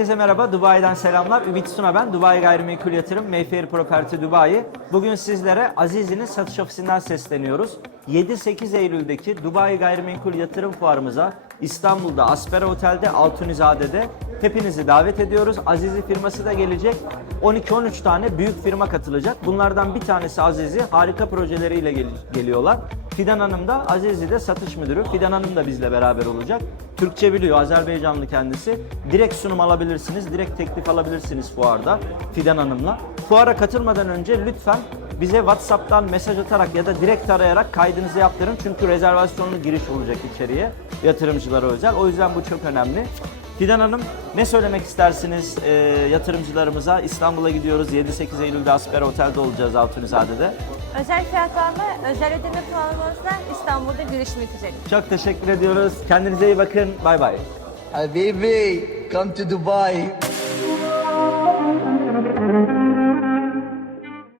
Herkese merhaba, Dubai'den selamlar. Ümit Suna ben, Dubai Gayrimenkul Yatırım, Mayfair Property Dubai. Bugün sizlere Azizi'nin satış ofisinden sesleniyoruz. 7-8 Eylül'deki Dubai Gayrimenkul Yatırım Fuarımıza İstanbul'da Aspera Otel'de Altunizade'de hepinizi davet ediyoruz. Azizi firması da gelecek. 12-13 tane büyük firma katılacak. Bunlardan bir tanesi Azizi. Harika projeleriyle gel- geliyorlar. Fidan Hanım da Azizi'de satış müdürü. Fidan Hanım da bizle beraber olacak. Türkçe biliyor, Azerbaycanlı kendisi. Direkt sunum alabilirsiniz, direkt teklif alabilirsiniz fuarda Fidan Hanım'la. Fuara katılmadan önce lütfen bize WhatsApp'tan mesaj atarak ya da direkt arayarak kaydınızı yaptırın. Çünkü rezervasyonlu giriş olacak içeriye yatırımcılara özel. O yüzden bu çok önemli. Fidan Hanım ne söylemek istersiniz e, yatırımcılarımıza? İstanbul'a gidiyoruz. 7-8 Eylül'de Aspera Otel'de olacağız Altunizade'de. Özel fiyatlarla özel ödeme planımızda İstanbul'da görüşmek üzere. Çok teşekkür ediyoruz. Kendinize iyi bakın. Bay bay. Habibi, come to Dubai.